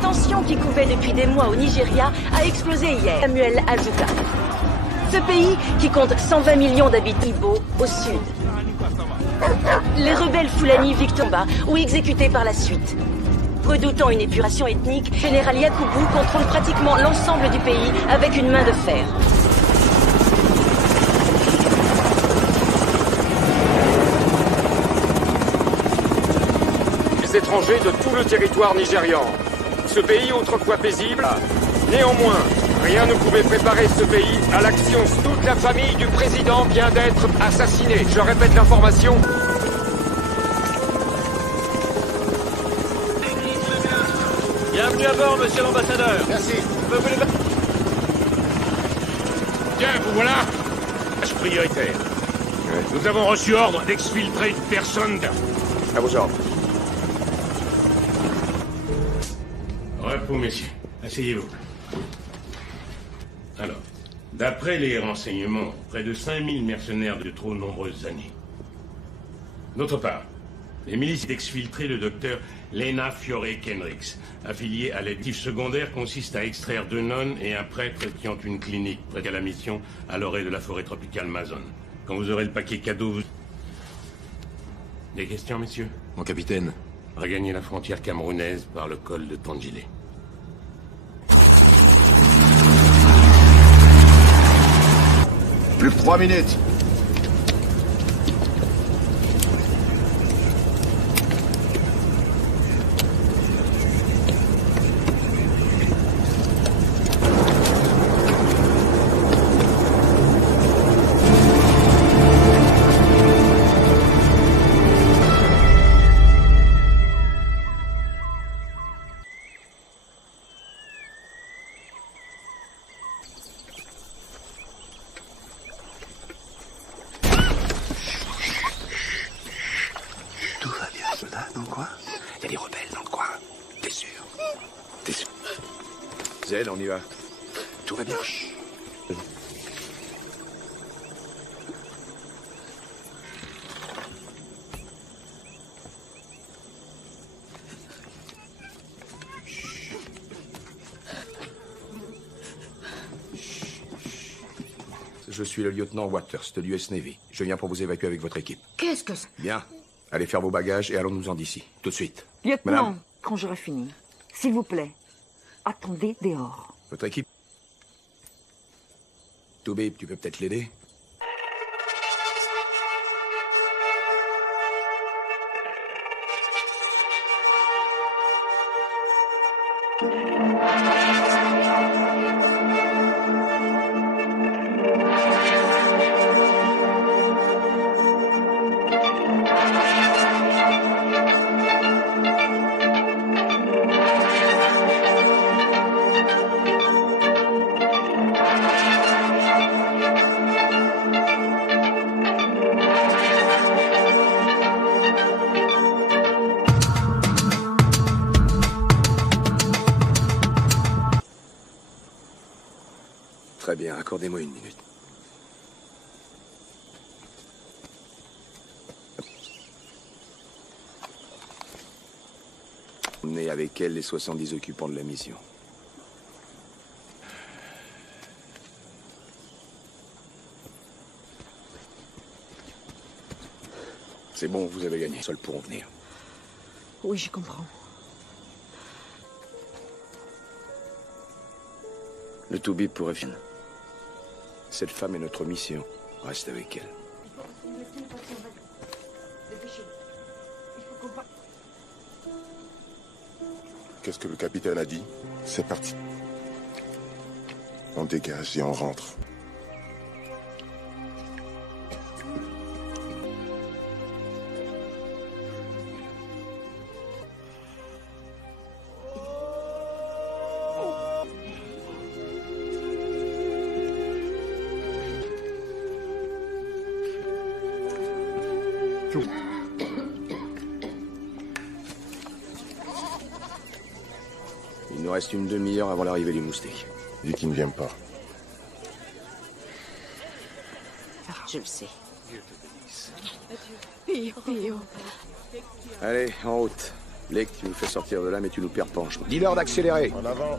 tension qui couvait depuis des mois au Nigeria a explosé hier. Samuel ajouta. Ce pays, qui compte 120 millions d'habitants au sud. Les rebelles Fulani Victomba ou exécutés par la suite. Redoutant une épuration ethnique, Général Yakubu contrôle pratiquement l'ensemble du pays avec une main de fer. Les étrangers de tout le territoire nigérian. Ce pays autrefois paisible, néanmoins, rien ne pouvait préparer ce pays à l'action. Toute la famille du président vient d'être assassinée. Je répète l'information. Bienvenue à bord, monsieur l'ambassadeur. Merci. Tiens, vous voilà. Tâche prioritaire. Nous avons reçu ordre d'exfiltrer une personne À vos ordres. Repos, messieurs. Asseyez-vous. Alors, d'après les renseignements, près de 5000 mercenaires de trop nombreuses années. D'autre part, les milices d'exfiltrer le docteur Lena Fiore Kendricks, affilié à l'éditif secondaire, consiste à extraire 2 nonnes et un prêtre qui ont une clinique près de la mission à l'orée de la forêt tropicale Mazon. Quand vous aurez le paquet cadeau, vous... Des questions, messieurs? Mon capitaine. Regagner la frontière camerounaise par le col de Tandjilé. Plus que 3 minutes. Zed, on y va. Tout va bien. Je suis le lieutenant Waters de l'US Navy. Je viens pour vous évacuer avec votre équipe. Qu'est-ce que c'est? Bien. Allez faire vos bagages et allons-nous-en d'ici. Tout de suite. Lieutenant, Madame. quand j'aurai fini, s'il vous plaît, attendez dehors. Votre équipe. Toubib, tu peux peut-être l'aider? Très bien, accordez-moi une minute. Emmenez avec elle les 70 occupants de la mission. C'est bon, vous avez gagné. Seuls pourront venir. Oui, je comprends. Le Toubib pourrait finir. Cette femme est notre mission. Reste avec elle. Qu'est-ce que le capitaine a dit? C'est parti. On dégage et on rentre. Il nous reste une demi-heure avant l'arrivée du moustique. Dis qu'il ne vient pas. Je le sais. Pio. Allez, en route. Blake, tu nous fais sortir de là, mais tu nous perpenches. Dis-leur d'accélérer. En avant.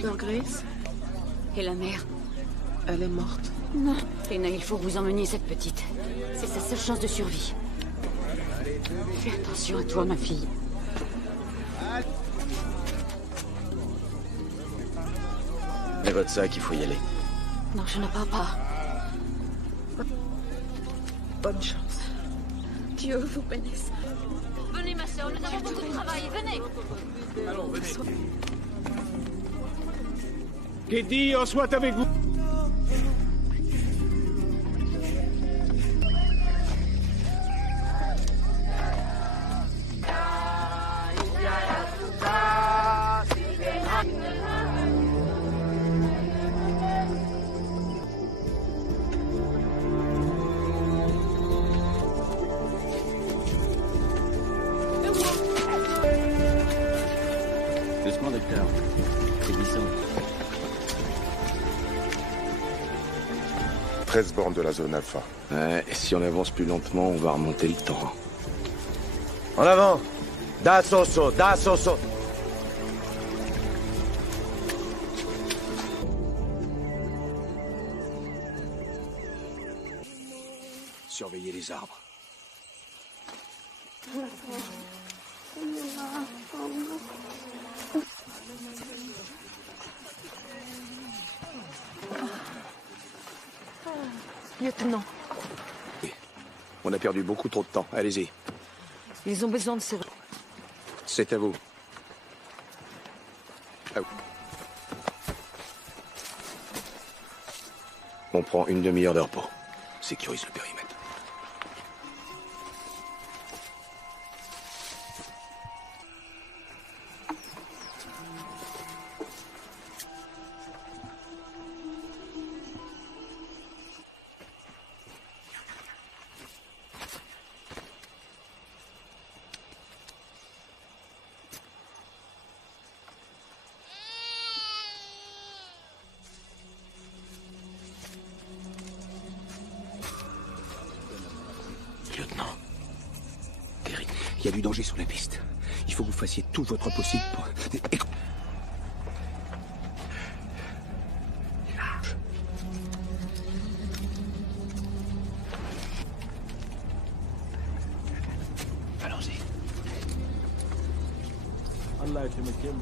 Sœur Grace, Et la mère? elle est morte. Non. Lena, il faut que vous emmeniez cette petite. C'est sa seule chance de survie. Fais attention à toi, ma fille. Et votre sac, il faut y aller. Non, je ne pars pas. Bonne chance. Dieu vous bénisse. Venez, ma soeur, nous avons beaucoup de travail. Venez. Allons, venez. Que Dieu soit avec vous. Doucement, docteur. C'est glissant. 13 bornes de la zone alpha. Ouais, et si on avance plus lentement, on va remonter le temps. En avant. Da Soso, da Soso. Surveillez les arbres. Lieutenant, On a perdu beaucoup trop de temps. Allez-y. ils ont besoin de se... C'est à vous. À vous. On prend une demi-heure de repos. Sécurise le périmètre. Lieutenant. Terry, il y a du danger sur la piste. Il faut que vous fassiez tout votre possible pour... Allons-y. Allah يتمكن.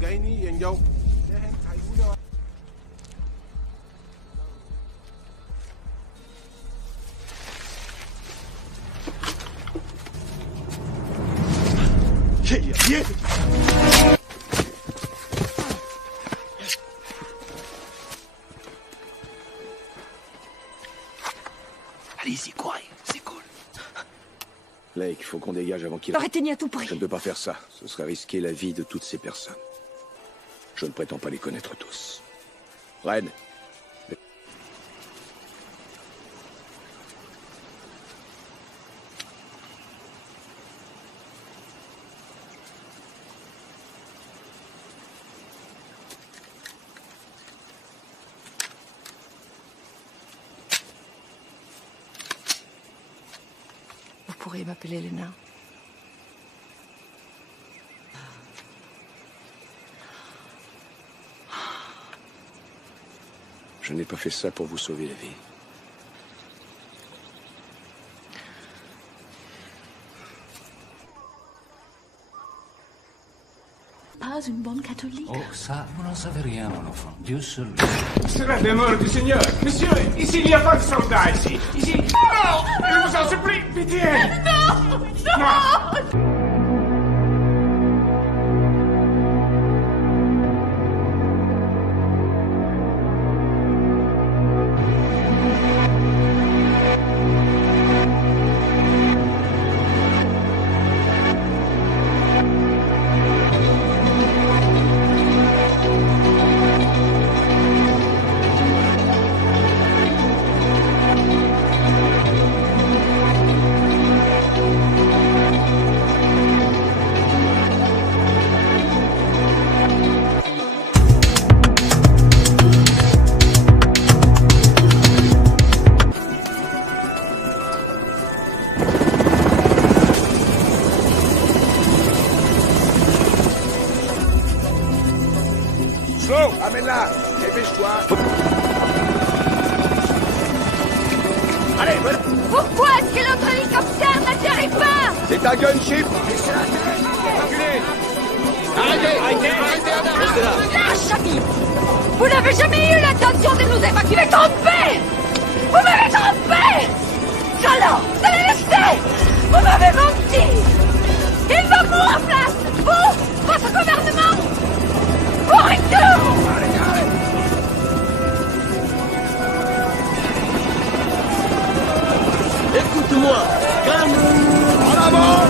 Gaini yang jauh. Allez-y, courez, c'est cool. Blake, il faut qu'on dégage avant qu'il... Arrêtez-ni à tout prix. Je ne peux pas faire ça. Ce serait risquer la vie de toutes ces personnes. Je ne prétends pas les connaître tous. Red. Vous pourriez m'appeler Lena. Je n'ai pas fait ça pour vous sauver la vie. Pas une bonne catholique. Oh, ça, vous n'en savez rien, mon enfant. Dieu seul. C'est la demeure du Seigneur. Monsieur, ici il n'y a pas de soldats ici. Ici. Non! Je vous en supplie, pitié! Non! Non! là. Dépêche-toi. Allez, voilà. Pourquoi est-ce que notre hélicoptère n'atterrit pas? C'est un gunship. Reculez. Arrêtez. Restez là. Lâche, ami. Vous n'avez jamais eu l'intention de nous évacuer. Trompé. Vous m'avez trompé. Salaud, vous allez rester. Vous m'avez menti. Il va mourir en place. Vous, votre gouvernement. Pourriture. Écoute-moi. Calme. En avant.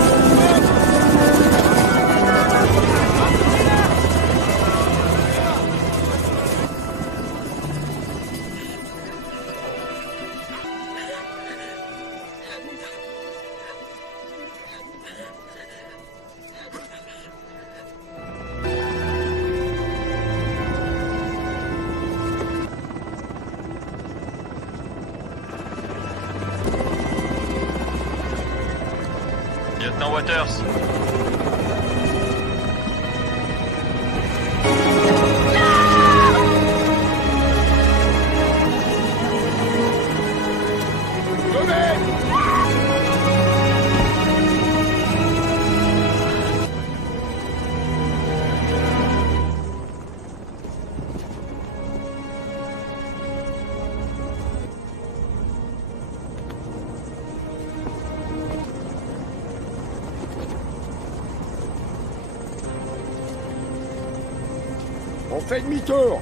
Lieutenant Waters. On fait demi-tour.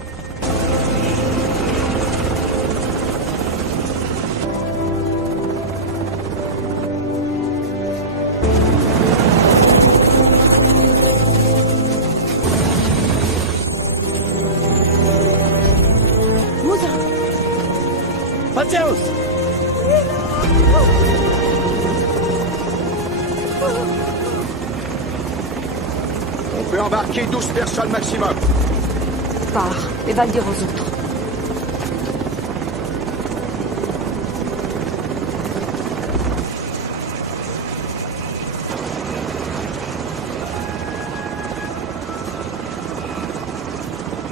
Patience. On peut embarquer 12 personnes maximum. Pars et va le dire aux autres.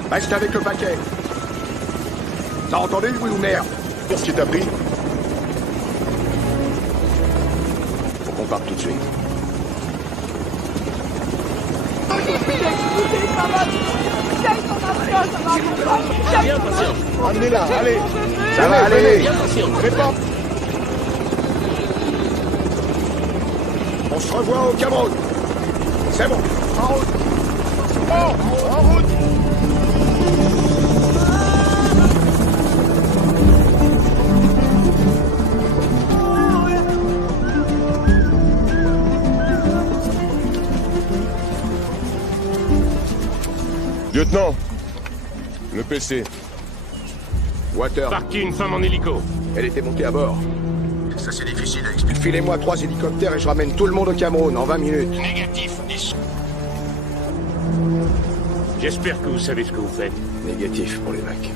Reste avec le paquet. T'as entendu, oui ou merde? Qu'est-ce qui t'a pris? Faut qu'on parte tout de suite. Amenez-la, allez. Ça va aller. Prépare. On se revoit au Cameroun. C'est bon. En route. En route. Lieutenant, le PC. Water. Parti une femme en hélico. Elle était montée à bord. Ça c'est difficile à expliquer. Filez-moi 3 hélicoptères et je ramène tout le monde au Cameroun en 20 minutes. Négatif, 10. J'espère que vous savez ce que vous faites. Négatif pour les mecs.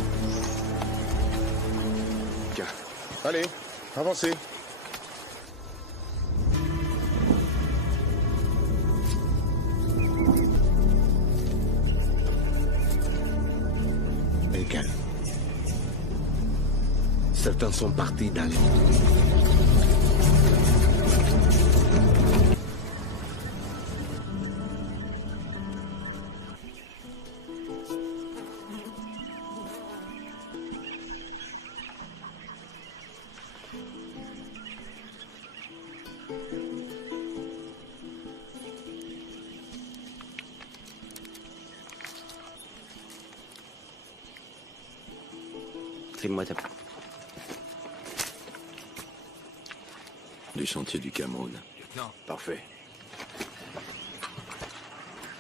Tiens. Allez, avancez. Calme. Certains sont partis dans les... File-moi ta... Du chantier du Cameroun. Lieutenant. Parfait.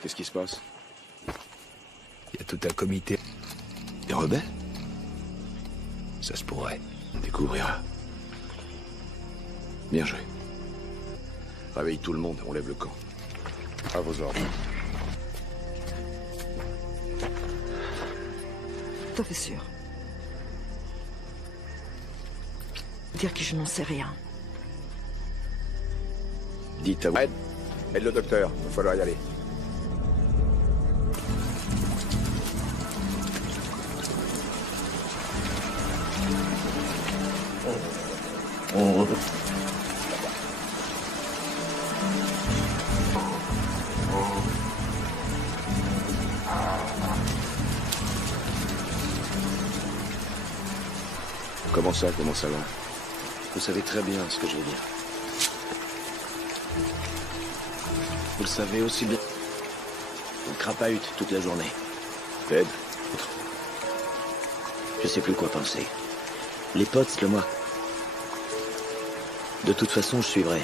Qu'est-ce qui se passe? Il y a tout un comité. Des rebelles? Ça se pourrait. On découvrira. Bien joué. Réveille tout le monde, on lève le camp. À vos ordres. Tout à fait sûr. Dire que je n'en sais rien. Dites à vous. Aide le docteur, il va falloir y aller. Comment ça va? Vous savez très bien ce que je veux dire. Vous le savez aussi bien. On crapahute toute la journée. Ted? Je sais plus quoi penser. Les potes, le moi. De toute façon, je suivrai.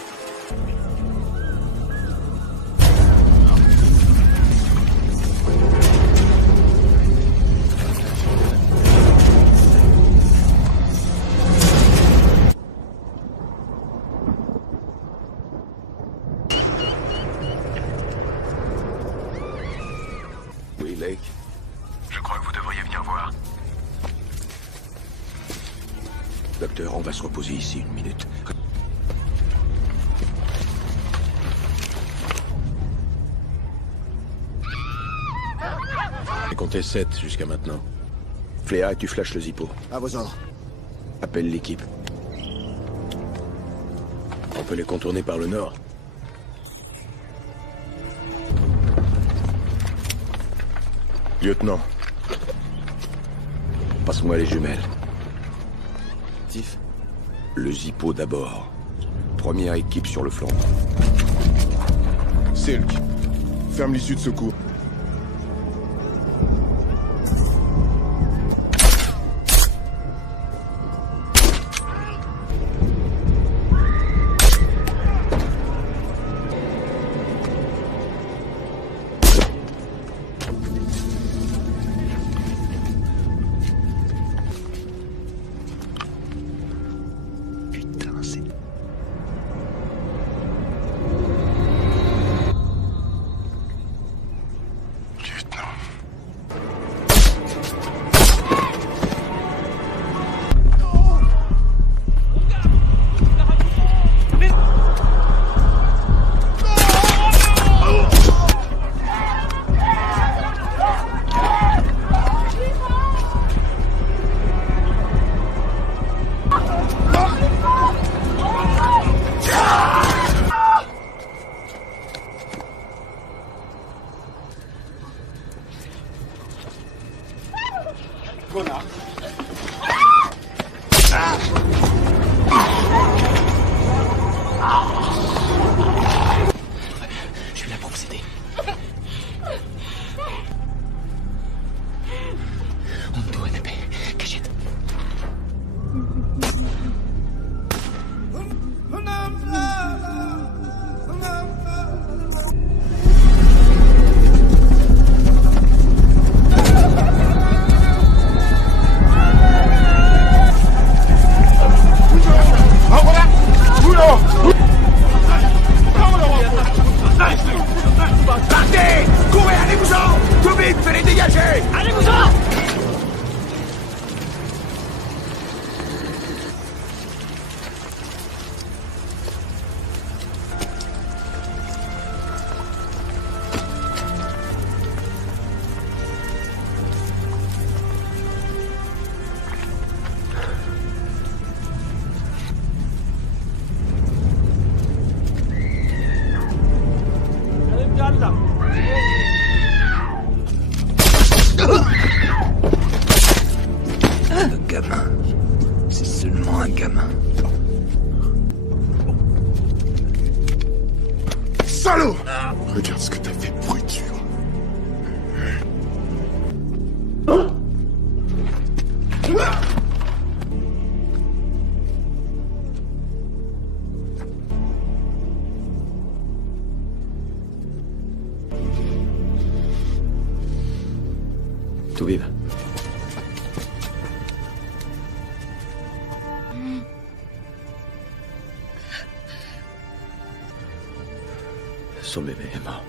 Oui, Lake? Je crois que vous devriez venir voir. Docteur, on va se reposer ici une minute. J'ai compté 7 jusqu'à maintenant. Fléa, et tu flashes le Zippo. À vos ordres. Appelle l'équipe. On peut les contourner par le nord. Lieutenant. Passe-moi les jumelles. Tiff. Le Zippo d'abord. Première équipe sur le flanc. Silk, ferme l'issue de secours. Je suis là pour vous aider. On me doit une épée. Cachette. Partez! Courez, allez-vous-en! Tout vite, fais-les dégager! Allez-vous-en! Un gamin. C'est seulement un gamin. Salaud! Regarde ce que t'as fait, pourriture. Tout vive. Son bébé est mort.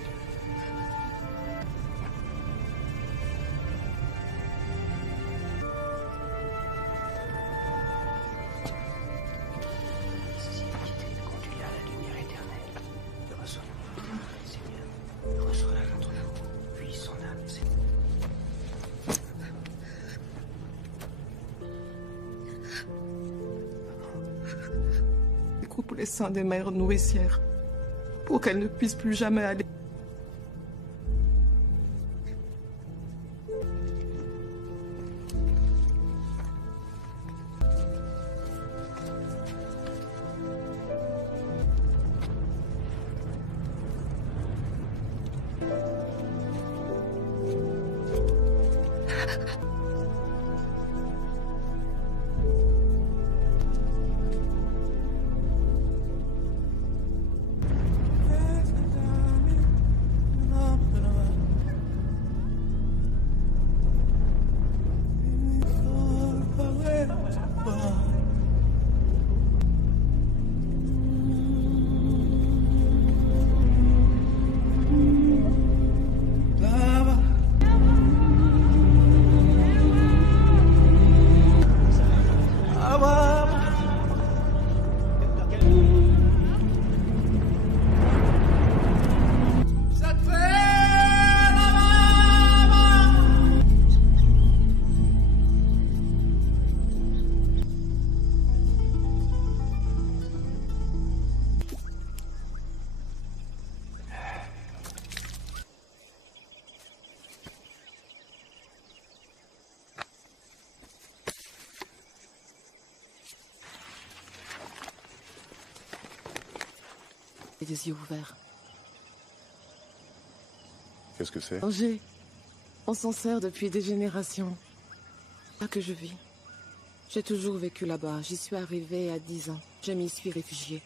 les seins des mères nourricières, pour qu'elles ne puissent plus jamais aller. Des yeux ouverts. Qu'est-ce que c'est? Angers. On s'en sert depuis des générations. Là que je vis. J'ai toujours vécu là-bas. J'y suis arrivée à 10 ans. Je m'y suis réfugiée.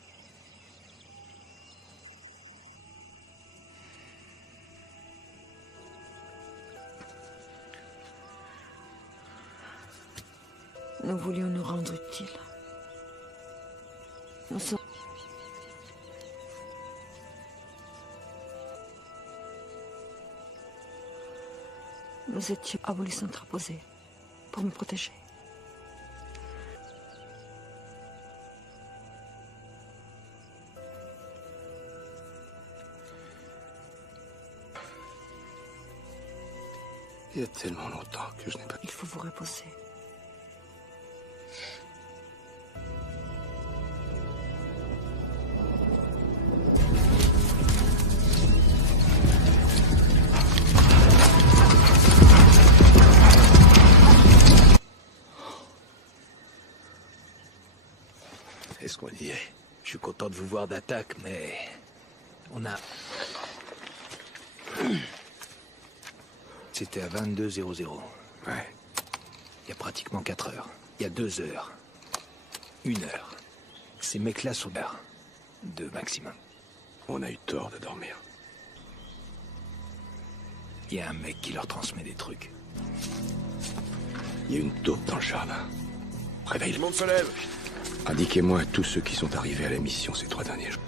Nous voulions nous rendre utiles. Nous sommes... Nous étions à voulu s'interposer pour me protéger. Il y a tellement longtemps que je n'ai pas... Il faut vous reposer. Est-ce qu'on y est? Je suis content de vous voir d'attaque, mais... On a... C'était à 22h00. Ouais. Il y a pratiquement 4 heures. Il y a 2 heures. 1 heure. Ces mecs-là sont d'heure. 2 maximum. On a eu tort de dormir. Il y a un mec qui leur transmet des trucs. Il y a une taupe dans le jardin. Réveille. Le monde se lève. Indiquez-moi à tous ceux qui sont arrivés à la mission ces 3 derniers jours.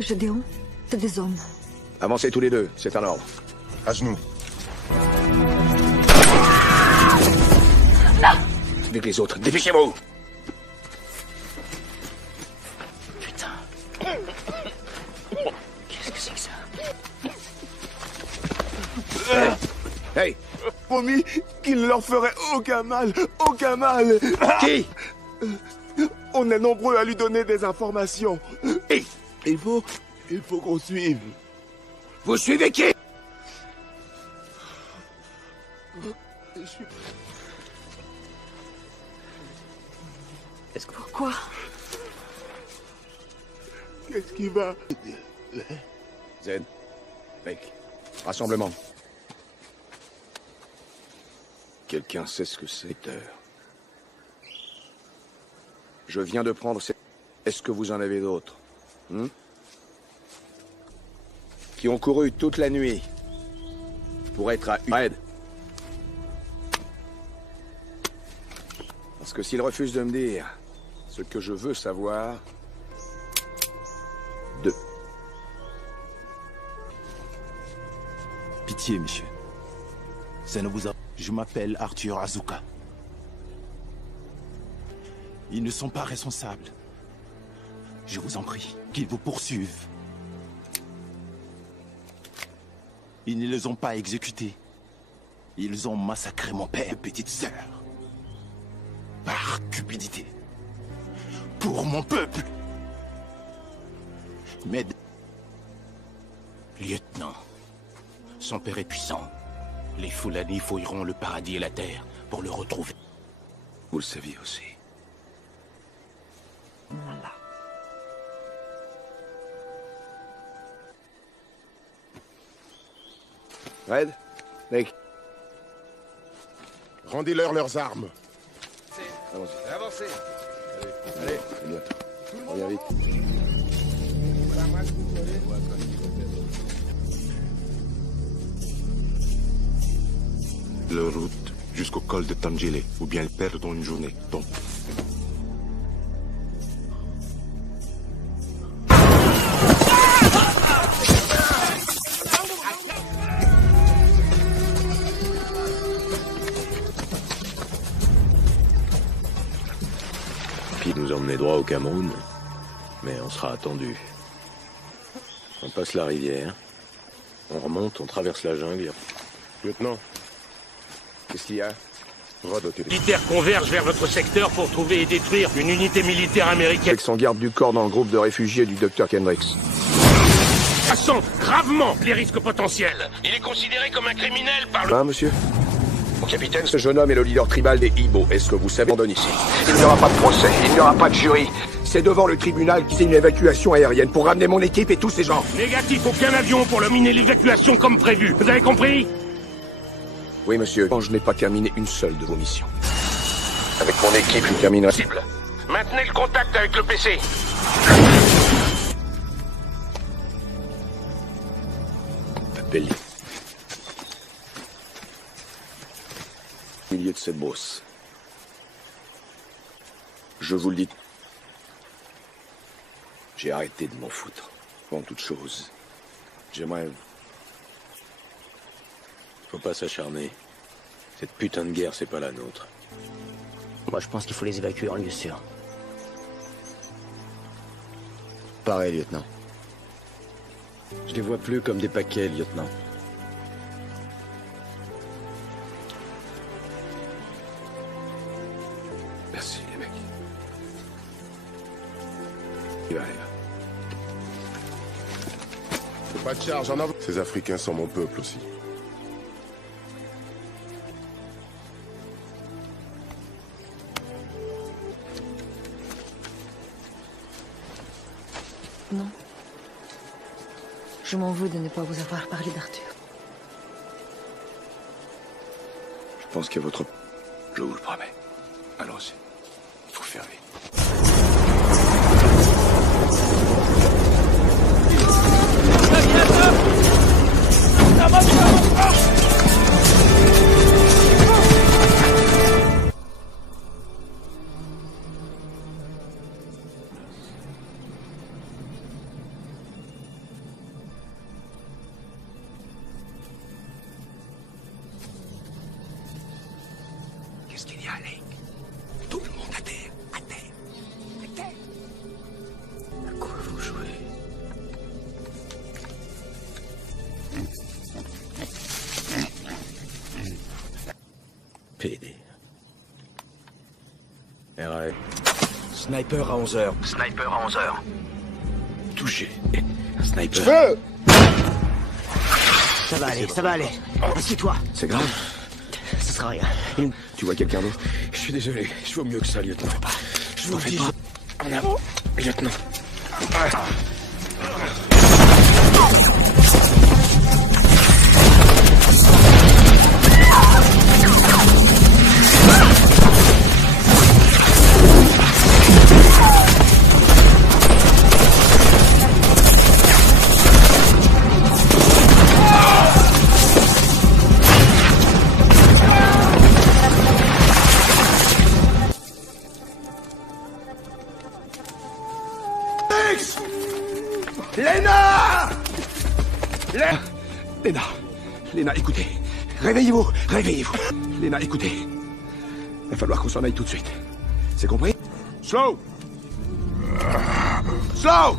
Gédéon, c'est des hommes. Avancez tous les deux, c'est un ordre. À genoux. Avec les autres, dépêchez-vous! Putain. Qu'est-ce que c'est que ça? Hey! Promis qu'il ne leur ferait aucun mal, aucun mal. Qui? On est nombreux à lui donner des informations. Il faut qu'on suive. Vous suivez qui? Pourquoi? Qu'est-ce qui va? Zed, mec, rassemblement. Quelqu'un sait ce que c'est, heure. Je viens de prendre ces... Est-ce que vous en avez d'autres? Qui ont couru toute la nuit pour être à Red. Parce que s'ils refusent de me dire ce que je veux savoir... 2. Pitié, monsieur. Ça ne vous a... Je m'appelle Arthur Azuka. Ils ne sont pas responsables. Je vous en prie, qu'ils vous poursuivent. Ils ne les ont pas exécutés. Ils ont massacré mon père et petite sœur. Par cupidité. pour mon peuple. Mais... Lieutenant, son père est puissant. Les Fulani fouilleront le paradis et la terre pour le retrouver. Vous le saviez aussi. Voilà. Red, Nick. Rendez-leur leurs armes. Allons-y. Avancez. Allez, bientôt. Reviens vite. Leur route jusqu'au col de Tangele, ou bien ils perdront une journée. Donc, Puis nous emmener droit au Cameroun. Mais on sera attendu. On passe la rivière. On remonte, on traverse la jungle. lieutenant, qu'est-ce qu'il y a? Rod au téléphone. Militaires convergent vers votre secteur pour trouver et détruire une unité militaire américaine. Avec son garde du corps dans le groupe de réfugiés du Dr. Kendricks. Passons gravement les risques potentiels. Il est considéré comme un criminel par le... Hein, monsieur? Mon capitaine, ce jeune homme est le leader tribal des Ibo. Est-ce que vous savez, Don ici? Il n'y aura pas de procès, il n'y aura pas de jury. C'est devant le tribunal qui c'est une évacuation aérienne pour ramener mon équipe et tous ces gens. Négatif, aucun avion pour le miner l'évacuation comme prévu. Vous avez compris? Oui, monsieur. Je n'ai pas terminé une seule de vos missions. Avec mon équipe, je terminerai. Cible. Maintenez le contact avec le PC. Appelez. Au milieu de cette brosse. Je vous le dis. J'ai arrêté de m'en foutre. Avant toute chose. J'aimerais... Faut pas s'acharner. Cette putain de guerre, c'est pas la nôtre. Moi, je pense qu'il faut les évacuer en lieu sûr. Pareil, lieutenant. Je les vois plus comme des paquets, lieutenant. Merci, les mecs. Il va aller là. Faut pas de charge en avant. Ces Africains sont mon peuple aussi. Non. Je m'en veux de ne pas vous avoir parlé d'Arthur. Je pense qu'il y a votre... Je vous le promets. Allons-y. Il faut faire vite. Qu'est-ce qu'il y a, Lake? Tout le monde à terre, à terre, à terre. À quoi vous jouez? PD. RAF. Sniper à 11h. Sniper à 11h. Touché. Sniper. Feu! Ça va aller, ça va aller. Assieds-toi. C'est grave. Ce sera rien. Tu vois quelqu'un d'autre? Je suis désolé. Je vaux mieux que ça, lieutenant. Je vous dis. En avant, lieutenant. Léna, écoutez. Réveillez-vous, réveillez-vous. Léna, écoutez. Il va falloir qu'on s'en aille tout de suite. C'est compris? Slow! Slow!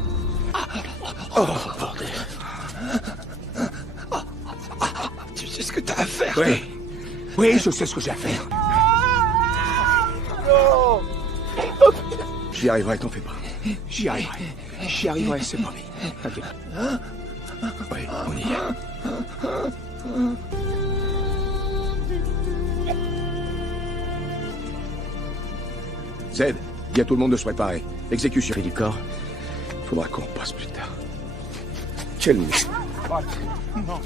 Oh, bordel. Tu sais ce que t'as à faire? Oui. Oui, je sais ce que j'ai à faire. Non! J'y arriverai, t'en fais pas. J'y arriverai. J'y arriverai, c'est promis. Ok. Oui, on y est. Zed, dis à tout le monde de se préparer. Exécution. Fais du corps. Faudra qu'on repasse plus tard. Quel mec. Non.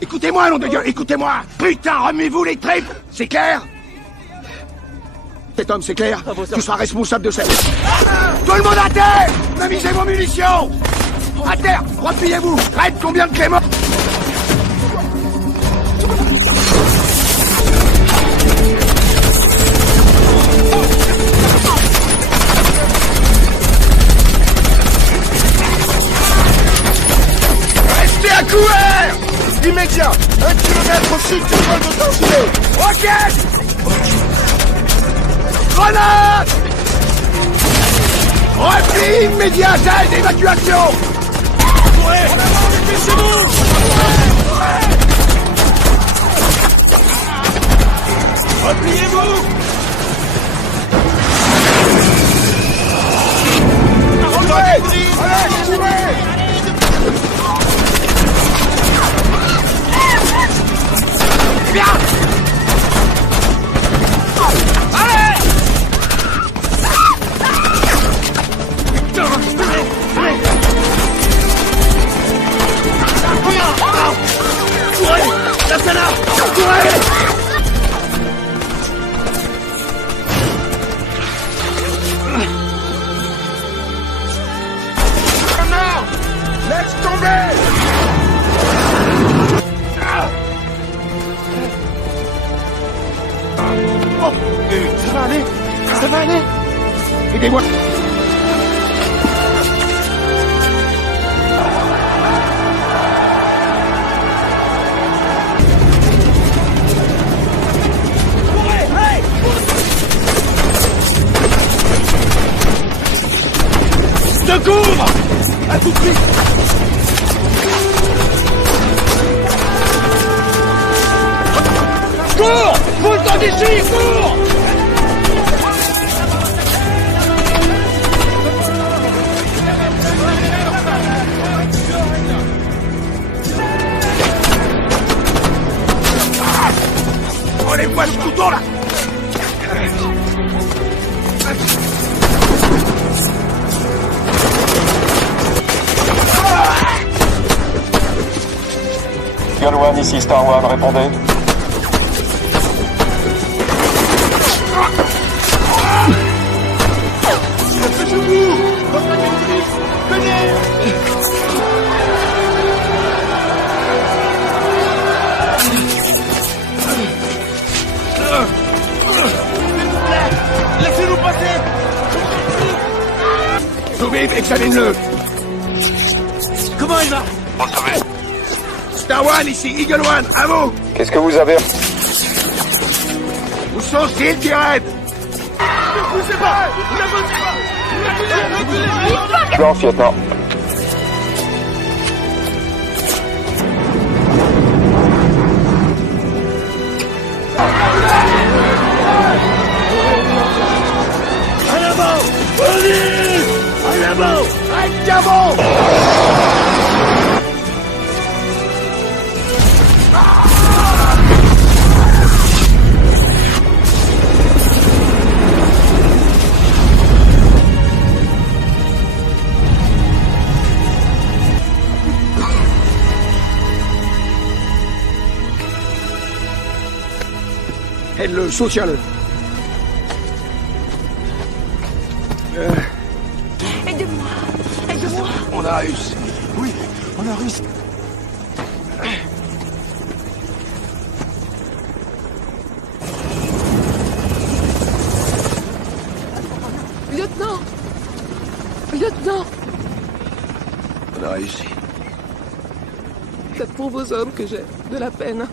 Écoutez-moi, nom de Dieu, écoutez-moi. Putain, remuez-vous les tripes. C'est clair? Cet homme, c'est clair? Tu seras responsable de cette... Tout le monde à terre! Namisez vos munitions! À terre! Repliez-vous! Red, combien de Clément? Restez à couvert! Immédiat! 1 kilomètre au sud du vol de Tangier! Roquette! Grenade! Repli immédiat, Zed, évacuation! Ouais! En avant, dépêchez-vous! Repliez-vous! Allez, courez! Bien! Allez! Courez! La cana! Courez! Non! Laisse tomber! Oh! Ça va aller! Ça va aller! Aidez-moi! Secours! À tout de suite! Cours! Faut le temps d'ici! Cours! Prenez-moi ce couteau là! Eagle One, ici Star One, répondez. Dépêchez-vous! Votre actrice! Venez! Laissez-nous passer! Zoubib, examine-le! Comment il va? Star One, ici Eagle One, à vous! Qu'est-ce que vous avez? Où sont Steel Red? Ne bougez pas! Ne bougez pas! Reculez! Je suis en Fiat, non. En avant! Allez! En avant! Arrête d'avant! Aide-le, soutiens-le. Aidez-moi! Aidez-moi! On a réussi. Oui, on a réussi. Lieutenant! Lieutenant! On a réussi. C'est pour vos hommes que j'ai de la peine.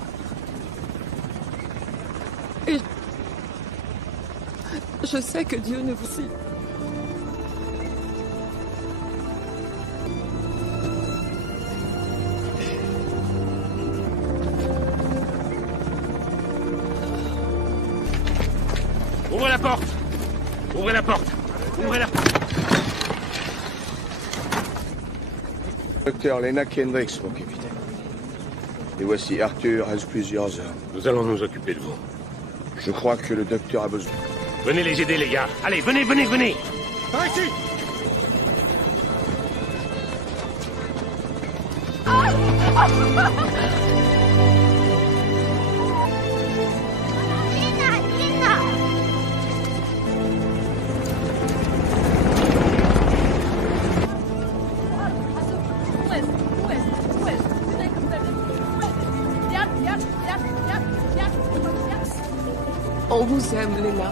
Et je sais que Dieu ne vous suit. Ouvrez la porte! Ouvrez la porte! Ouvrez-la! Docteur Lena Kendricks, mon capitaine. Et voici Arthur reste plusieurs hommes. Nous allons nous occuper de vous. Je crois que le docteur a besoin... Venez les aider, les gars. Allez, venez, venez, venez. Par ici! On vous aime, Léna.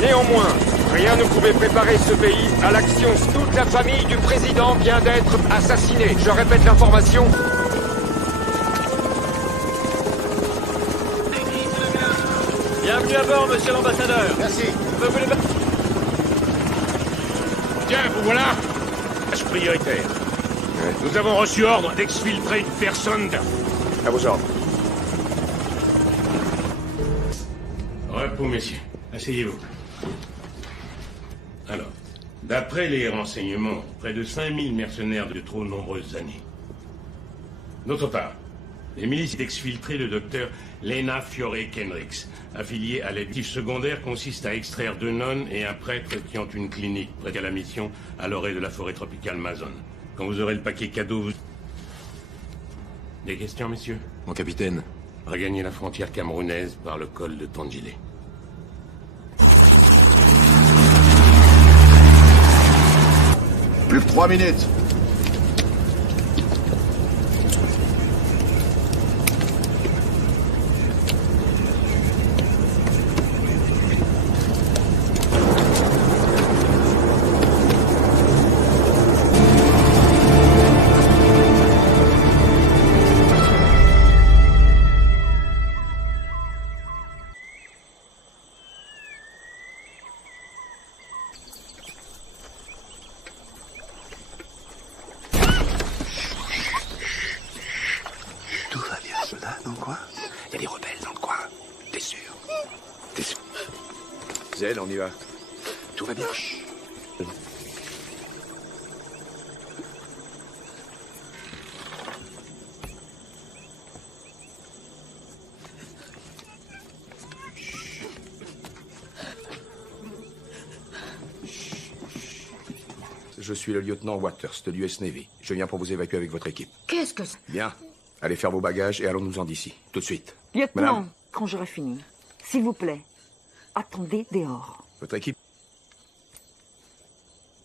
Néanmoins, rien ne pouvait préparer ce pays à l'action. Toute la famille du président vient d'être assassinée. Je répète l'information. Bienvenue à bord, monsieur l'ambassadeur. Merci. Tiens, vous voilà. tâche prioritaire. Nous avons reçu ordre d'exfiltrer une personne... À vos ordres. Repos, messieurs. Asseyez-vous. Alors, d'après les renseignements, près de 5000 mercenaires de trop nombreuses années. D'autre part, les milices d'exfiltrer le docteur Lena Fiore-Kendricks, affilié à l'équipe secondaire, consiste à extraire 2 nonnes et un prêtre qui ont une clinique près de la mission à l'orée de la forêt tropicale Mazon. Quand vous aurez le paquet cadeau, vous... Des questions, messieurs? Mon capitaine. Regagner la frontière camerounaise par le col de Tandjilé. Plus que 3 minutes. Zed, on y va. Tout va bien. Je suis le lieutenant Waters de l'US Navy. Je viens pour vous évacuer avec votre équipe. Qu'est-ce que c'est? Bien. Allez faire vos bagages et allons-nous-en d'ici. Tout de suite. Lieutenant, Madame, quand j'aurai fini, s'il vous plaît, attendez dehors. votre équipe.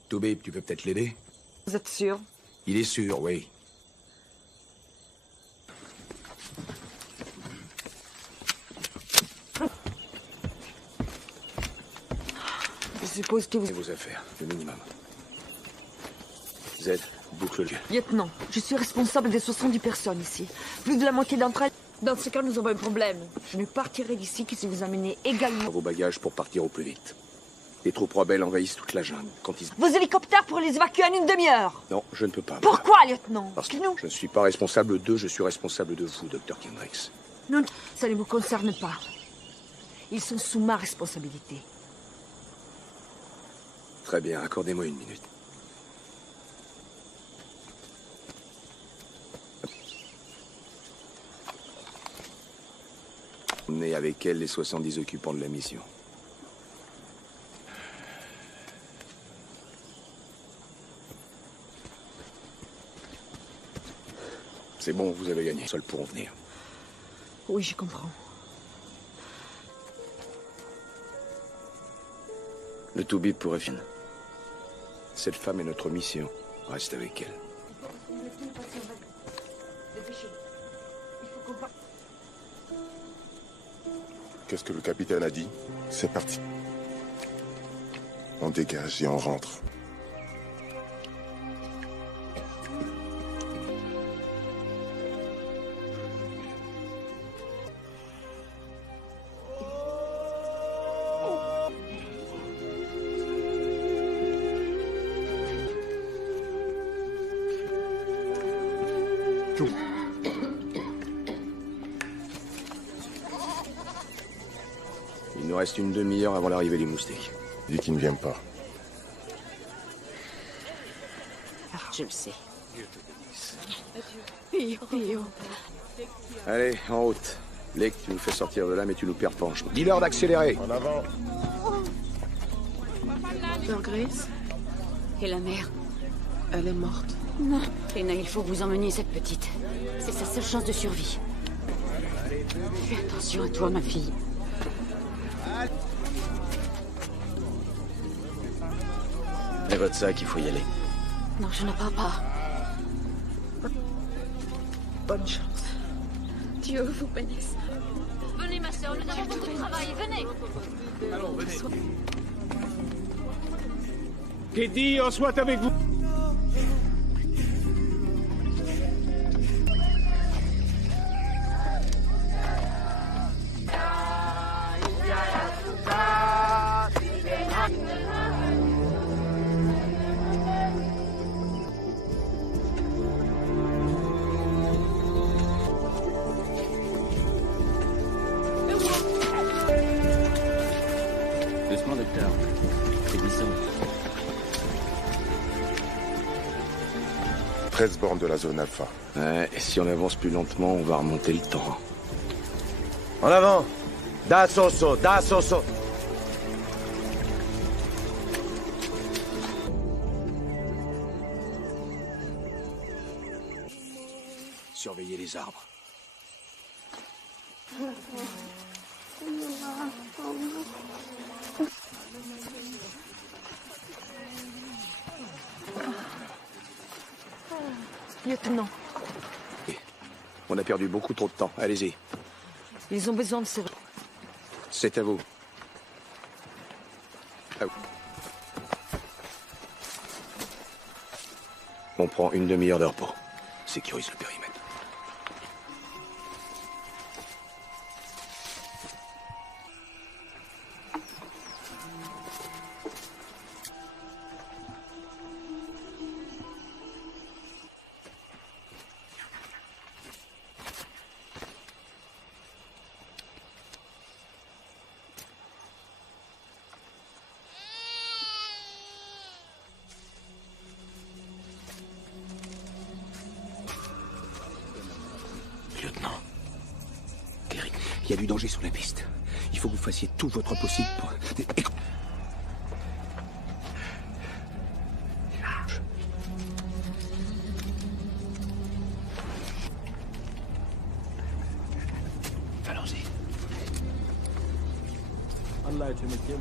Toubib, tu peux peut-être l'aider? Vous êtes sûr? Il est sûr, oui. Je suppose que vous... C'est vos affaires, le minimum. Zed, boucle le jeu. Lieutenant, je suis responsable des 70 personnes ici. Plus de la moitié d'entre elles... Dans ce cas, nous avons un problème. Je ne partirai d'ici que si vous amenez également... Vos bagages pour partir au plus vite. Les troupes rebelles envahissent toute la jungle. Quand ils... Vos hélicoptères pour les évacuer en une demi-heure. Non, je ne peux pas. Pourquoi, lieutenant? Parce que je ne suis pas responsable d'eux, je suis responsable de vous, Dr. Kendricks. Non, ça ne vous concerne pas. Ils sont sous ma responsabilité. Très bien, accordez-moi une minute. Emmenez avec elle les 70 occupants de la mission. C'est bon, vous avez gagné. Seuls pourront venir. Oui, je comprends. Le Toubib pourrait finir. Cette femme est notre mission. Reste avec elle. Qu'est-ce que le capitaine a dit? C'est parti. On dégage et on rentre. Il nous reste une demi-heure avant l'arrivée des moustiques. Dis qu'ils ne viennent pas. Je le sais. Allez, en route. Lake, tu nous fais sortir de là, mais tu nous perds pas. Dis-leur d'accélérer. En avant. Sœur Grace, Et la mère? elle est morte. Non. Lena, il faut que vous emmeniez cette petite. C'est sa seule chance de survie. Fais attention à toi, ma fille. Et votre sac, il faut y aller. Non, je ne pars pas. Bonne chance. Dieu vous bénisse. Venez, ma soeur, nous avons beaucoup de travail. Venez. Allons, venez. Que Dieu soit avec vous. 13 bornes de la zone Alpha. Ouais, et si on avance plus lentement, on va remonter le temps. En avant! Da Soso! Da Soso! Surveillez les arbres. Lieutenant, On a perdu beaucoup trop de temps. Allez-y. ils ont besoin de ces... C'est à vous. À vous. On prend une demi-heure de repos. Sécurise le périmètre. Lieutenant. Kerry, il y a du danger sur la piste. Il faut que vous fassiez tout votre possible pour... Allons-y. Allah يتمكن.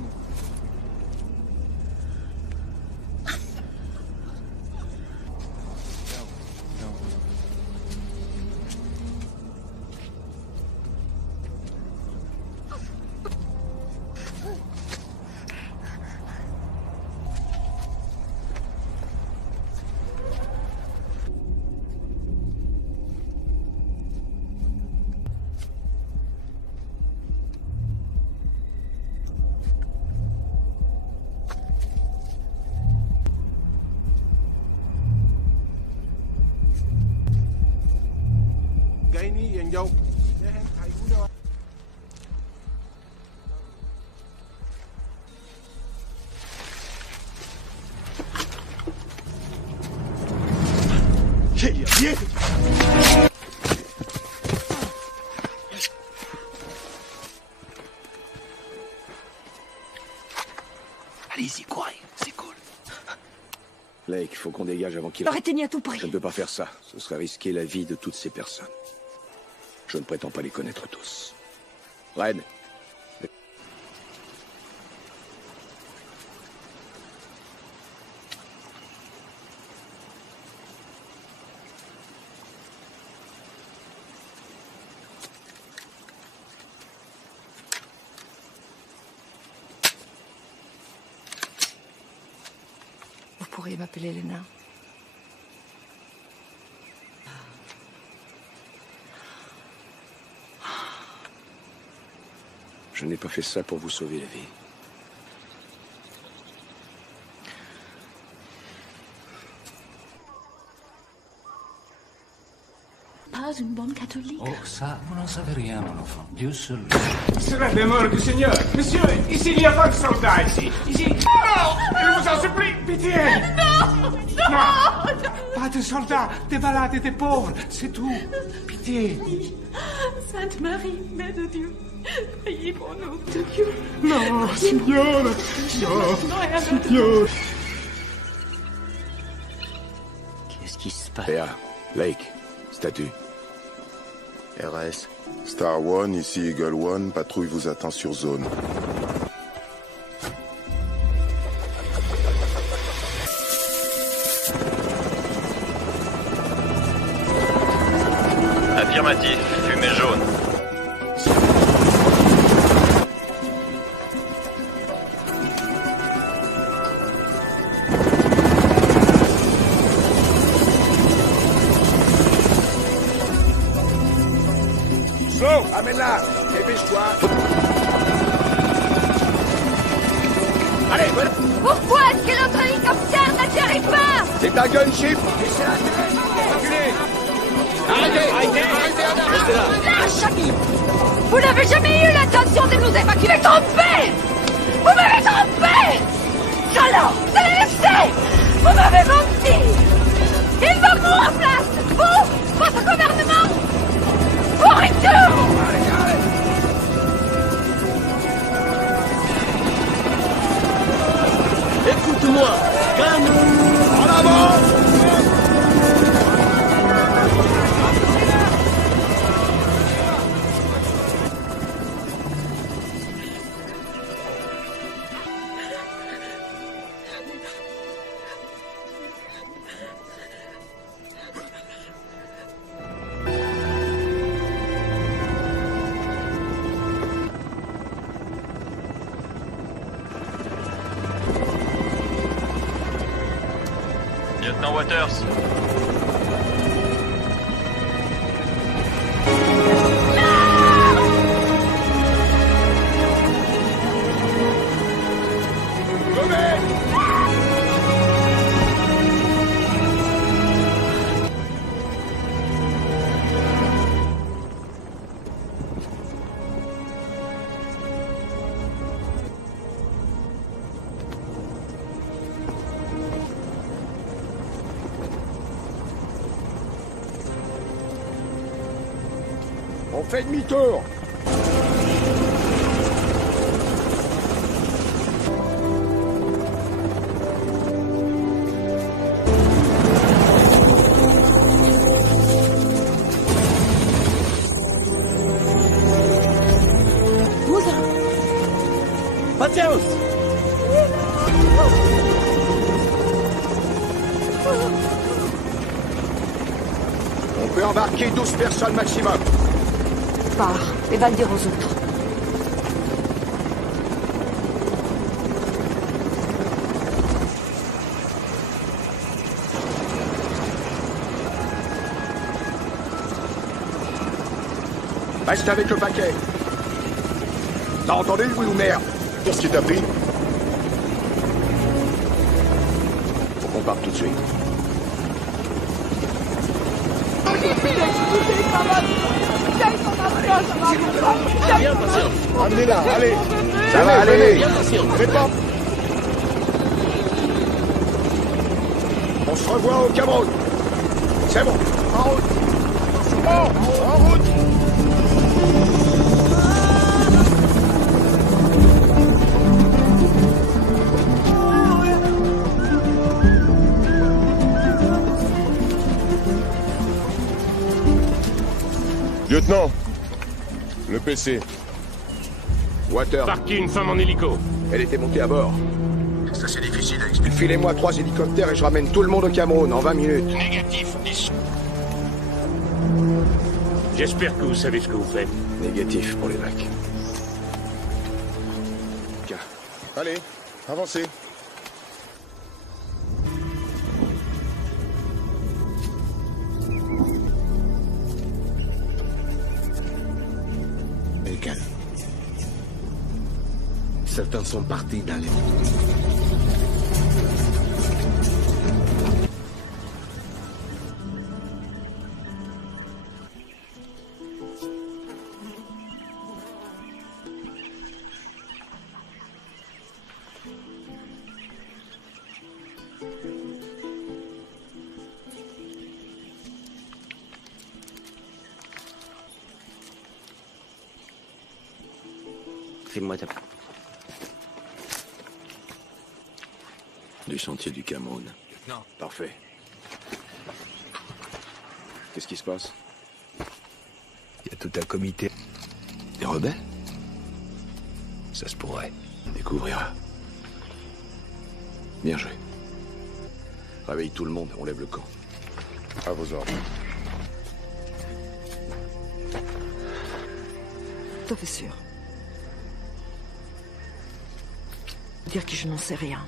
Allez-y, courez, c'est cool. Lake, il faut qu'on dégage avant qu'il... Arrêtez-ni à tout prix. Je ne peux pas faire ça. Ce serait risquer la vie de toutes ces personnes. Je ne prétends pas les connaître tous. Red. Vous pourriez m'appeler Lena. Je n'ai pas fait ça pour vous sauver la vie. Pas une bonne catholique. Oh, ça, vous n'en savez rien, mon enfant. Dieu seul. Cela demeure du Seigneur. Monsieur, ici il n'y a pas de soldats ici. Ici... Non! Je vous en supplie, pitié! Non! Non! Pas de soldats, des malades et des pauvres, c'est tout. Pitié. Sainte Marie, Mère de Dieu, priez pour nous, de Dieu. Non, Signore! Signore! Qu'est-ce qui se passe? Léa, Lake, statue. RS. Star One, ici Eagle One, patrouille vous attend sur zone. Affirmatif, fumée jaune. Amène-la! Dépêche-toi! Allez, voilà. Pourquoi est-ce que notre hélicoptère n'atterrit pas? C'est un gunship! Arrêtez, lâche, ami. Vous n'avez jamais eu l'intention de nous évacuer. Trompé! Vous m'avez trompé! Salaud! Vous allez laisser! Vous m'avez menti! Il va mourir Lieutenant Waters. On fait demi-tour. Matthäus! On peut embarquer 12 personnes maximum. Pars et va le dire aux autres. Reste avec le paquet. T'as entendu, oui ou merde? Qu'est-ce qui t'a pris? Faut qu'on parte tout de suite. Amenez-la, allez. Ça va aller. Prépare. On se revoit au Cameroun. C'est bon. En route. En route. Lieutenant, le PC. Water. Parti une femme en hélico. Elle était montée à bord. Ça c'est difficile à expliquer. Filez-moi 3 hélicoptères et je ramène tout le monde au Cameroun en 20 minutes. Négatif, 10. J'espère que vous savez ce que vous faites. Négatif pour les lacs. Tiens. Allez, avancez. Calme. Certains sont partis dans les... File-moi ta... Du sentier du Cameroun. Non. Parfait. Qu'est-ce qui se passe? Il y a tout un comité. Des rebelles? Ça se pourrait. On découvrira. Bien joué. Réveille tout le monde, on lève le camp. À vos ordres. Tout à fait sûr. Dire que je n'en sais rien.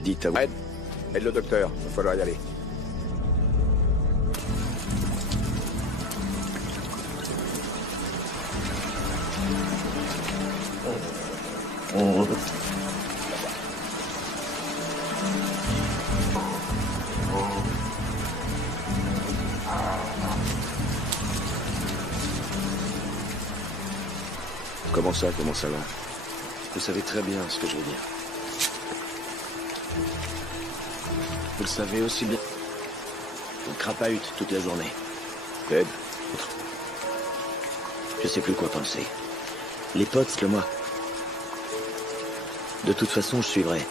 Dites à vous. Aide le docteur, il va falloir y aller. Comment ça va? Vous savez très bien ce que je veux dire. Vous le savez aussi bien. On crapahute toute la journée. Ted? Je sais plus quoi penser. Les potes, le moi. De toute façon, je suivrai.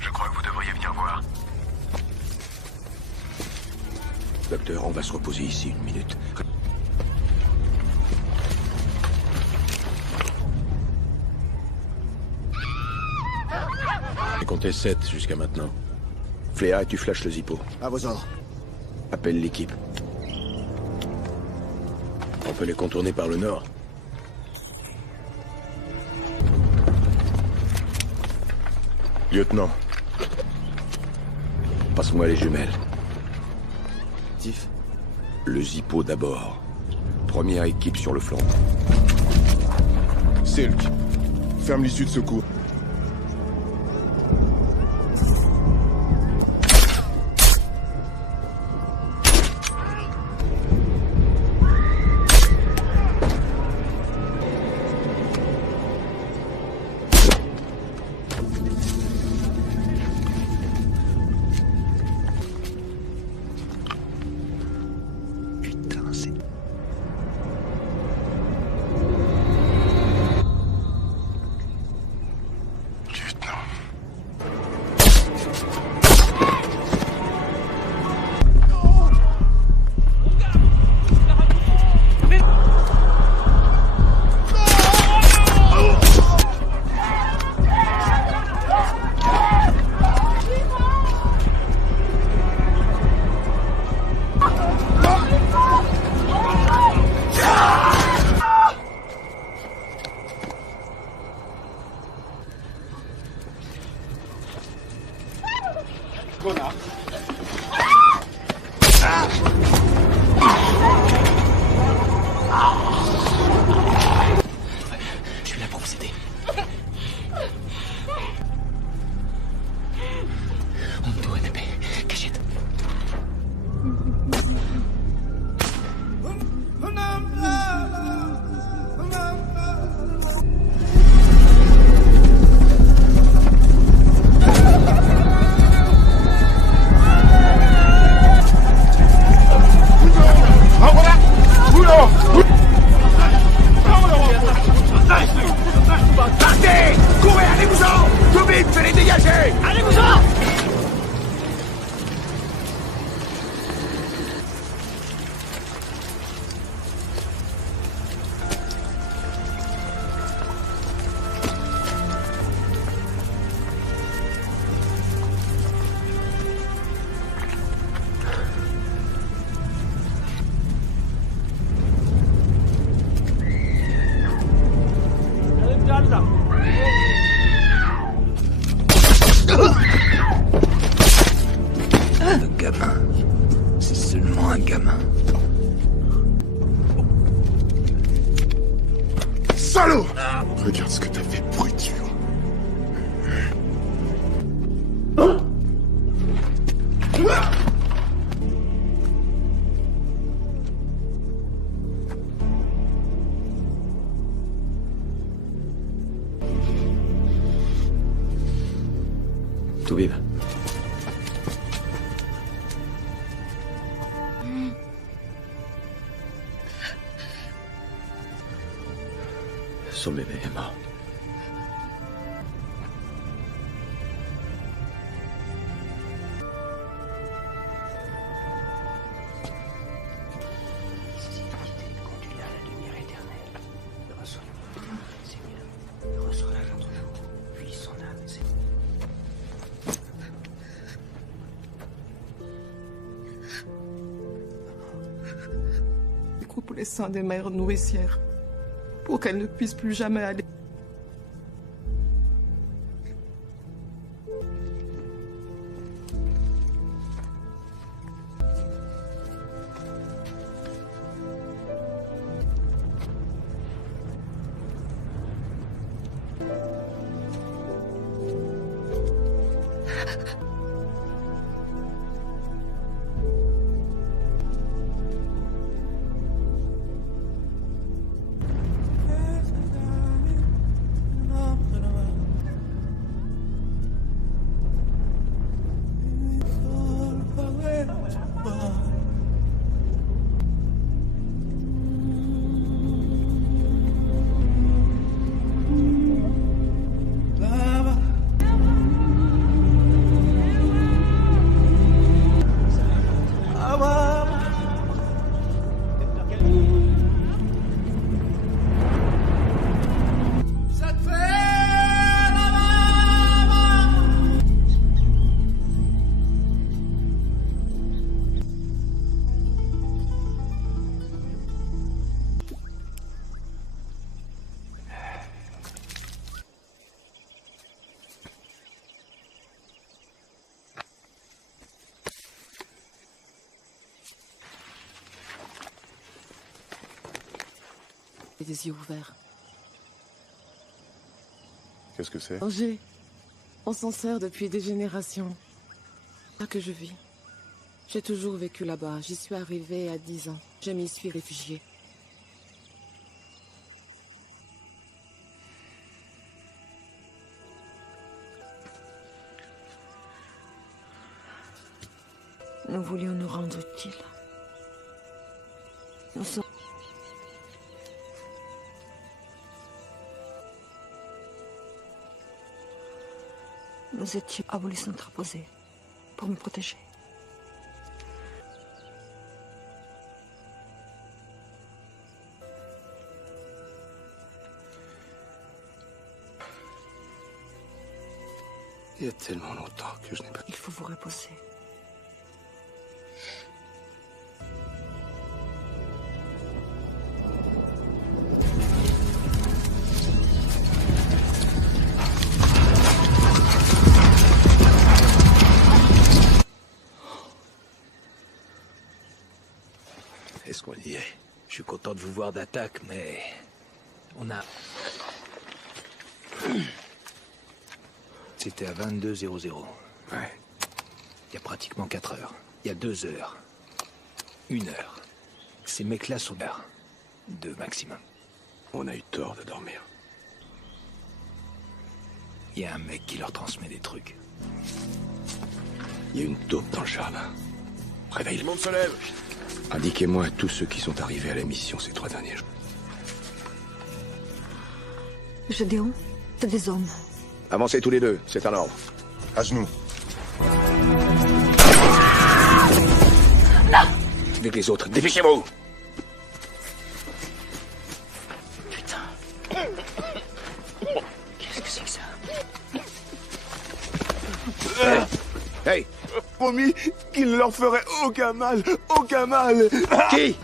Je crois que vous devriez venir voir. Docteur, on va se reposer ici une minute. compté 7 jusqu'à maintenant. Fléa, et tu flashes le Zippo. À vos ordres. Appelle l'équipe. On peut les contourner par le nord. Lieutenant. Passe-moi les jumelles. Tiff. Le Zippo d'abord. Première équipe sur le flanc. Silk. Ferme l'issue de secours. Je suis là pour vous aider. On doit une épée. Cachette. Partez! Courez, allez-vous-en! Tobin, fais-les dégager! Allez-vous-en! Un gamin. C'est seulement un gamin. Salaud! Regarde ce que t'as fait, pourriture. Tout vive. Son bébé est mort. Coupe les seins des mères nourricières pour qu'elles ne puissent plus jamais aller. des yeux ouverts. Qu'est-ce que c'est? Angers. On s'en sert depuis des générations. Là que je vis. J'ai toujours vécu là-bas. J'y suis arrivée à 10 ans. Je m'y suis réfugiée. Nous voulions nous rendre utiles. Nous sommes... Nous étions à voulu s'interposer pour me protéger. Il y a tellement longtemps que je n'ai pas... Il faut vous reposer. Est-ce qu'on y est? Je suis content de vous voir d'attaque, mais... On a... C'était à 22:00. Ouais. Il y a pratiquement 4 heures. Il y a 2 heures. 1 heure. Ces mecs-là sont là. 2 maximum. On a eu tort de dormir. Il y a un mec qui leur transmet des trucs. Il y a une taupe dans le jardin. Réveille. Le monde se lève. Indiquez-moi tous ceux qui sont arrivés à la mission ces 3 derniers jours. Gédéon, c'est des hommes. Avancez tous les deux, c'est un ordre. À genoux. Non! Avec les autres, dépêchez-vous! Putain. Qu'est-ce que c'est que ça? Hey! Promis qu'il ne leur ferait aucun mal, aucun mal. Qui?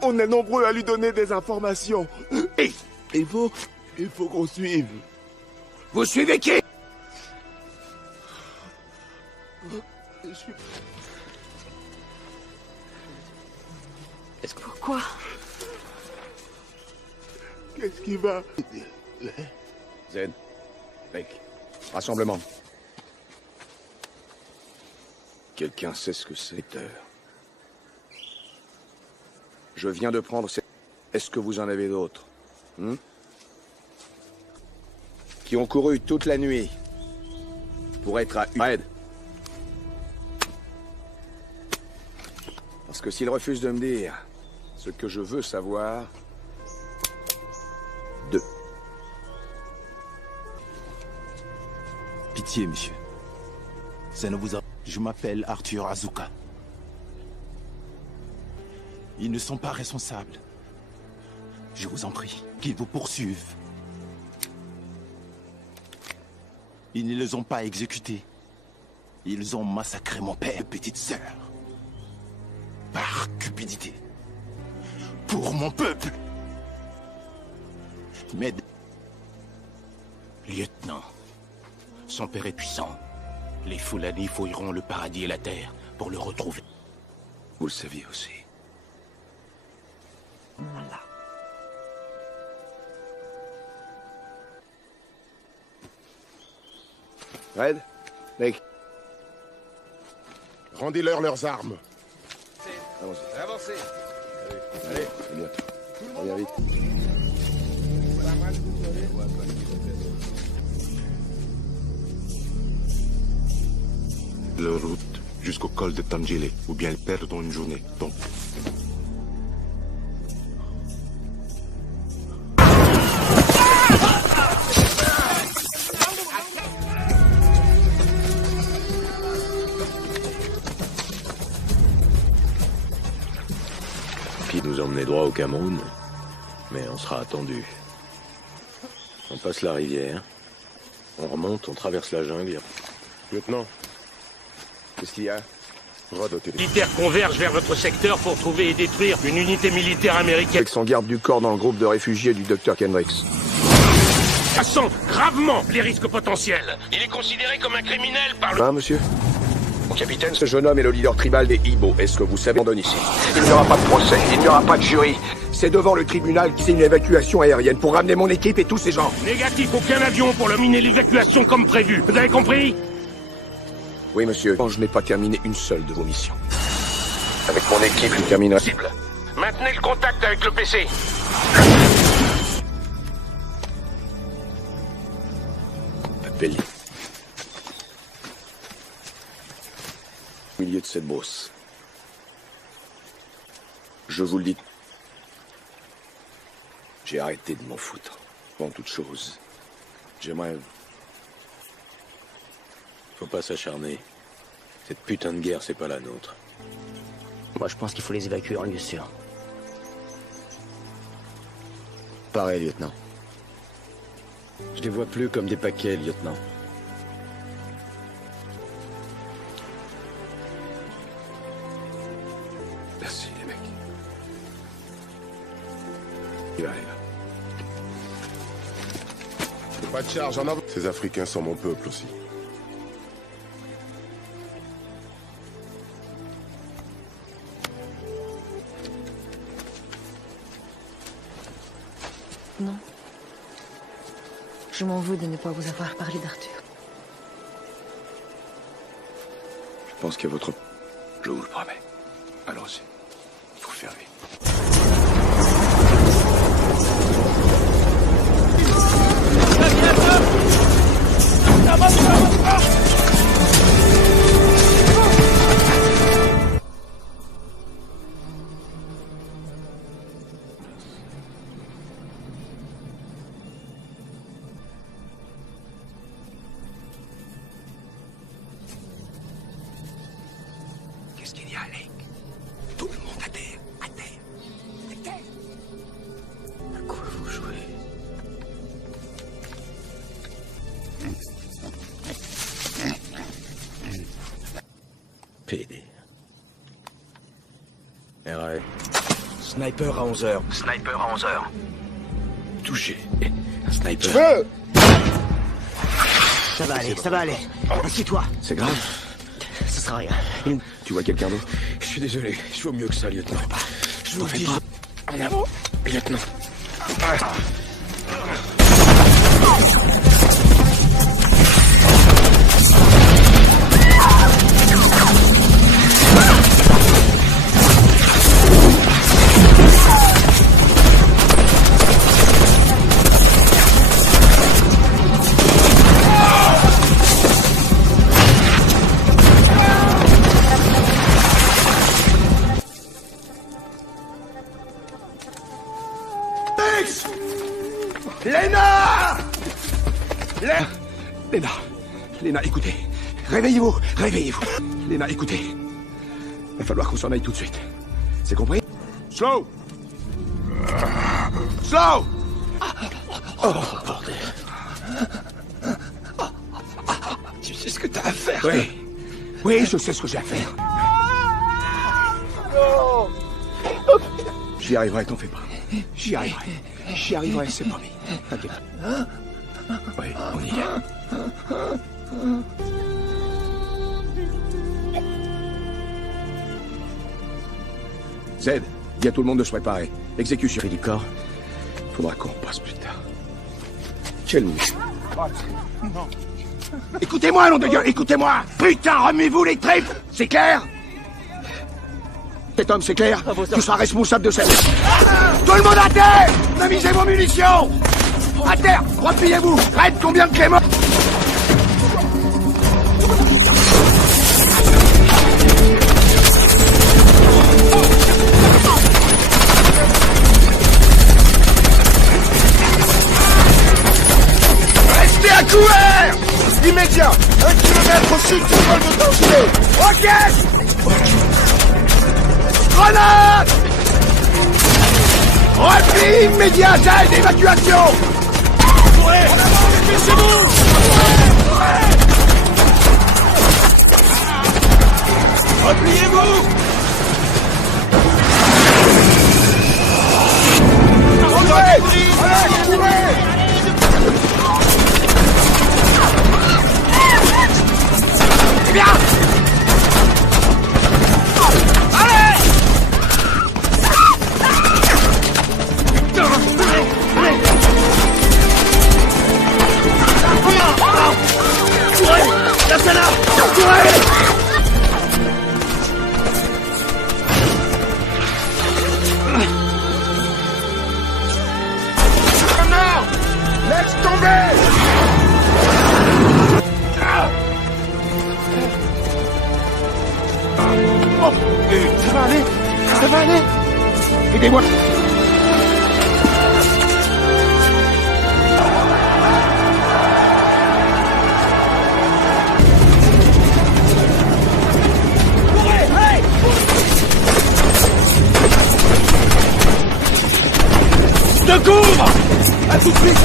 On est nombreux à lui donner des informations. Il faut qu'on suive. Vous suivez qui? Pourquoi? Qu'est-ce qui va? Z. Mec. Rassemblement. Quelqu'un sait ce que c'est? Je viens de prendre ces... Est-ce que vous en avez d'autres? Qui ont couru toute la nuit pour être à Red. Parce que s'ils refusent de me dire ce que je veux savoir... 2. Pitié, monsieur. Ça ne vous a... Je m'appelle Arthur Azuka. Ils ne sont pas responsables. Je vous en prie, qu'ils vous poursuivent. Ils ne les ont pas exécutés. Ils ont massacré mon père et petite sœur. Par cupidité. Pour mon peuple. Mais... Lieutenant, son père est puissant. Les Fulani fouilleront le paradis et la terre pour le retrouver. Vous le saviez aussi. Voilà. Red? Mec. Rendez-leur leurs armes. Avancez. Avancez. Allez, c'est bien. Reviens vite. Leur route jusqu'au col de Tangile, ou bien ils perdent une journée. Donc. Puis nous emmener droit au Cameroun. Mais on sera attendu. On passe la rivière. On remonte, on traverse la jungle. Lieutenant, qu'est-ce qu'il y a? Rod au téléphone. Militaires convergent vers votre secteur pour trouver et détruire une unité militaire américaine. Avec son garde du corps dans le groupe de réfugiés du Dr. Kendricks. Passons gravement les risques potentiels. Il est considéré comme un criminel par le... Monsieur? Mon capitaine, ce jeune homme est le leader tribal des Ibo. Est-ce que vous savez qu'on donne ici? Il n'y aura pas de procès, il n'y aura pas de jury. C'est devant le tribunal que c'est une évacuation aérienne pour ramener mon équipe et tous ces gens. Négatif, aucun avion pour terminer l'évacuation comme prévu. Vous avez compris? Oui, monsieur. Je n'ai pas terminé une seule de vos missions. Avec mon équipe, je terminerai. Cible. Maintenez le contact avec le PC. Appelez. Au milieu de cette brosse. Je vous le dis. J'ai arrêté de m'en foutre. Avant toute chose. J'aimerais... Faut pas s'acharner. Cette putain de guerre, c'est pas la nôtre. Moi, je pense qu'il faut les évacuer en lieu sûr. Pareil, lieutenant. Je les vois plus comme des paquets, lieutenant. Merci, les mecs. Il arrive. Pas de charge en avant. Ces Africains sont mon peuple aussi. Non. Je m'en veux de ne pas vous avoir parlé d'Arthur. Je pense que votre... Je vous le promets. Allons-y. Il faut faire vite. Qu'est-ce qu'il y a, Alec? Tout le monde à terre. À terre. À terre. À quoi vous jouez? PD. RAF. Sniper à 11h. Sniper à 11h. Touché. Un sniper. Feu! Ça va aller, ça va aller. Assieds-toi. C'est grave? Ce sera rien. Tu vois quelqu'un d'autre? Je suis désolé. Je vaux mieux que ça, lieutenant. Je vous dis. En avant, lieutenant. Léna, écoutez. Réveillez-vous, réveillez-vous. Léna, écoutez. Va falloir qu'on s'en aille tout de suite. C'est compris? Slow! Slow! Oh, bordel. Tu sais ce que t'as à faire? Oui. Oui, je sais ce que j'ai à faire. Non! J'y arriverai, t'en fais pas. J'y arriverai. J'y arriverai, c'est promis. T'inquiète. Oui, on y est. Z, dis à tout le monde de se préparer. Exécution. Fait du corps. Faudra qu'on passe plus tard. Quel non. Écoutez-moi, nom de Dieu, écoutez-moi. Putain, remuez-vous les tripes. C'est clair? Cet homme, c'est clair? Tu seras responsable de cette... Tout le monde à terre! Namisez vos munitions! À terre! Repliez-vous! Raid, combien de Clément? Restez à couvert! Immédiat! 1 kilomètre au sud du vol de danger! Roquette! Grenade! Repli immédiat, j'aide, évacuation! Ouais! En avant, dépêchez-vous! Repliez-vous! Eh bien! Allez! Roxana! Courez! Non! Laisse tomber! Oh, ça va aller? Ça va aller? Aidez-moi! Je te couvre! À tout de suite!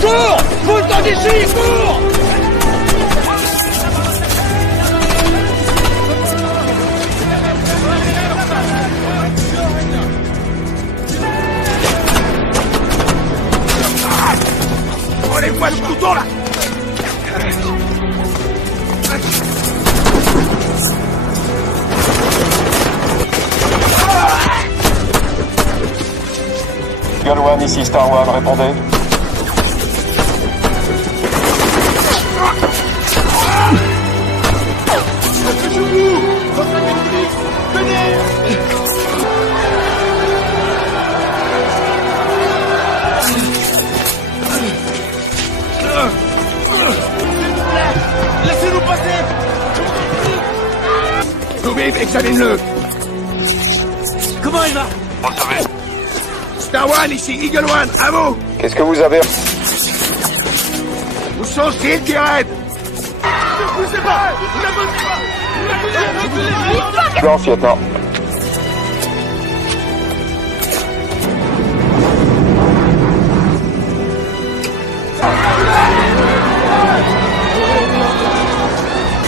Cours! Fous-toi d'ici! Cours! Prenez-moi le couteau là! Eagle One, ici Star One, répondez. Laissez-nous passer! Louis, examine-le! Comment il va? On le savait. Star One, ici Eagle One, à vous! Qu'est-ce que vous avez? Où sont Sid qui raide? Ne poussez pas! Je suis en fiat,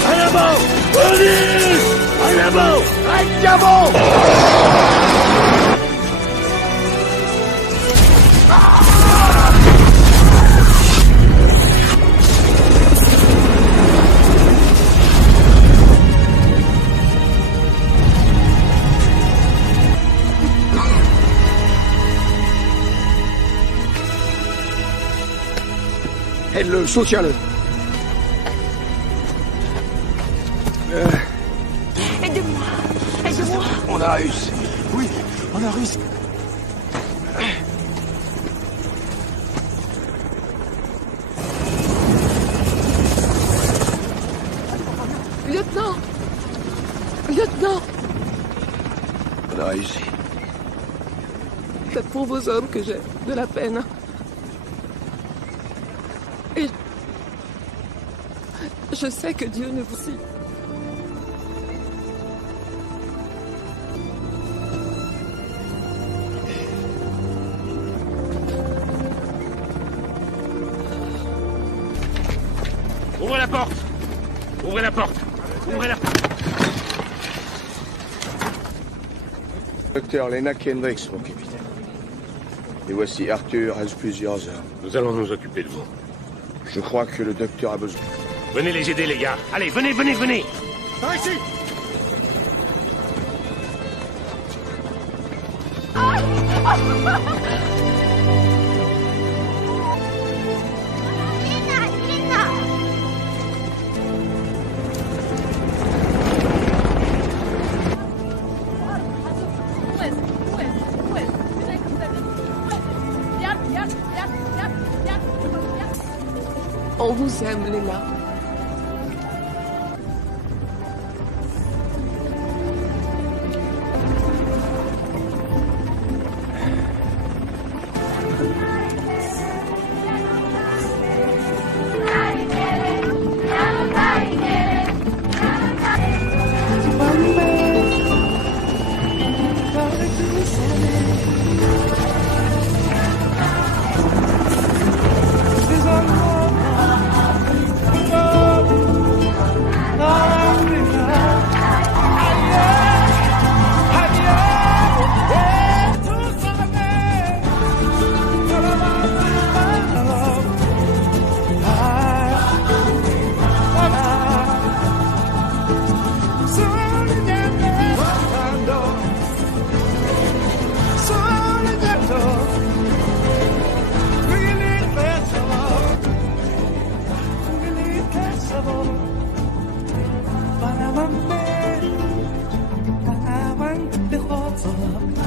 En avant! Police! En avant! En avant! Aide-le, soutiens-le. Aidez-moi! Aidez-moi! On a réussi. Oui, on a réussi. Lieutenant! Lieutenant! On a réussi. C'est pour vos hommes que j'ai de la peine. Et je sais que Dieu ne vous suit. Ouvrez la porte! Ouvrez la porte! Ouvrez la porte! Docteur Lena Kendricks, mon capitaine. Et voici Arthur, reste plusieurs heures. Nous allons nous occuper de vous. Je crois que le docteur a besoin. Venez les aider, les gars. Allez, venez, venez, venez. Par ici! On vous aime, Léna. What's up?